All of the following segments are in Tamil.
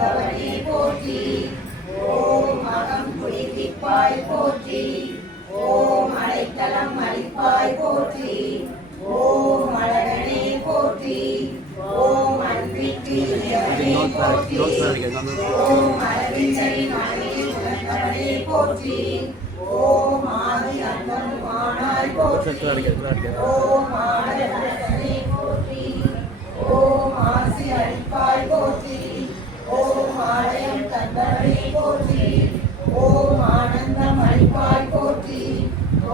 ஆள்பவனே போற்றி. ஓம் அகம் குளிர்விப்பாய் போற்றி. ஓம் அடைக்கலம் அளிப்பாய் போற்றி. ஓம் அழகனே போற்றி. ஓம் அன்பிற்கு இறைவனே போற்றி. ஓம் அரவிந்தனை மலையில் உணர்ந்தவனே போற்றி. ஓம் ஆதி அன்பனுமானாய் போற்றி. ஓம் ஆடரசனே போற்றி. ஓம் ஆசி அளிப்பாய் போற்றி. ஓம் ஆலயம் தந்தவனே போற்றி. ஓம் ஆனந்தம் அளிப்பாய் போற்றி.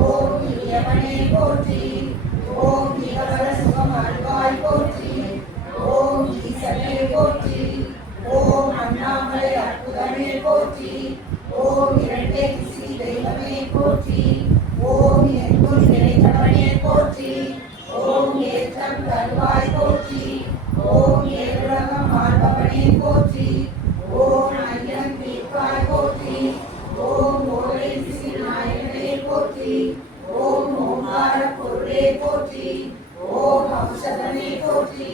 ஓம் இயவனே போற்றி. ஓம் இகவர சுகம் அருள்வாய் போற்றி. ஓம் ஈசனே போற்றி. ஓம் அண்ணாமலை அற்புதமே போற்றி. ஓம் இரண்டே திசை தெய்வமே போற்றி. ஓம் எங்கும் நிறைந்தவனே போற்றி. ஓம் ஏற்றம் தருவாய் போற்றி. ஓம் ஏழுலகம் ஆள்பவனே போற்றி. ஓம் ஐயம் தீர்ப்பாய் போற்றி. ஓம் ஓலை திசை நாயகனே போற்றி. ஓம் ஓங்கார பொருளே போற்றி. ஓம் ஔஷதமே போற்றி.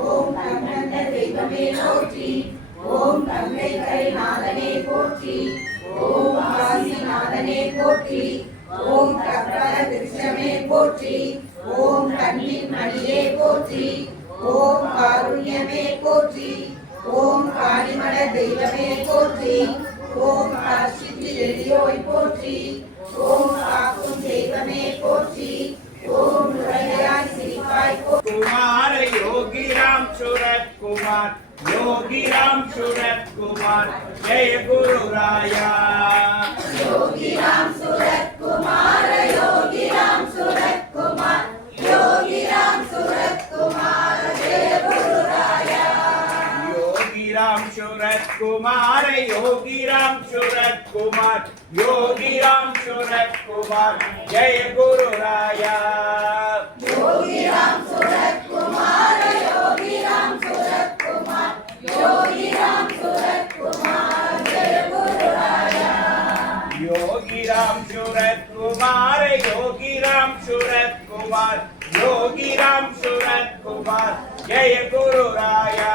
ஓம் கண்ணந்த தெய்வமே போற்றி. ஓம் கங்கை கரை நாதனே போற்றி. ஓம் ஆசிநாதனே போற்றி. ஓம் கற்பக திருஷமே போற்றி. ஓம் கண்ணின் மணியே போற்றி. ஓம் காருண்யமே போற்றி. ஓம் காளிமட தெய்வமே போற்றி. ஓம் காட்சிக்கு எளியோய் போற்றி. ஓம் காக்கும் தெய்வமே போற்றி. ஓம் நுரையாய் சிரிப்பாய் போற்றி. कुमार योगीराम सूरत कुमार योगीराम सूरत कुमार जय गुरु राया योगीराम सूरत कुमार योगीराम सूरत कुमार योगीराम सूरत कुमार जय गुरु राया योगीराम सूरत कुमार योगीराम सूरत कुमार योगीराम सूरत कुमार जय गुरु राया योगीराम सूरत कुमार योगीराम सूरत कुमार योगीराम सूरत कुमार जय गुरु राया योगीराम सूरत कुमार योगीराम सूरत कुमार योगीराम सूरत कुमार जय गुरु राया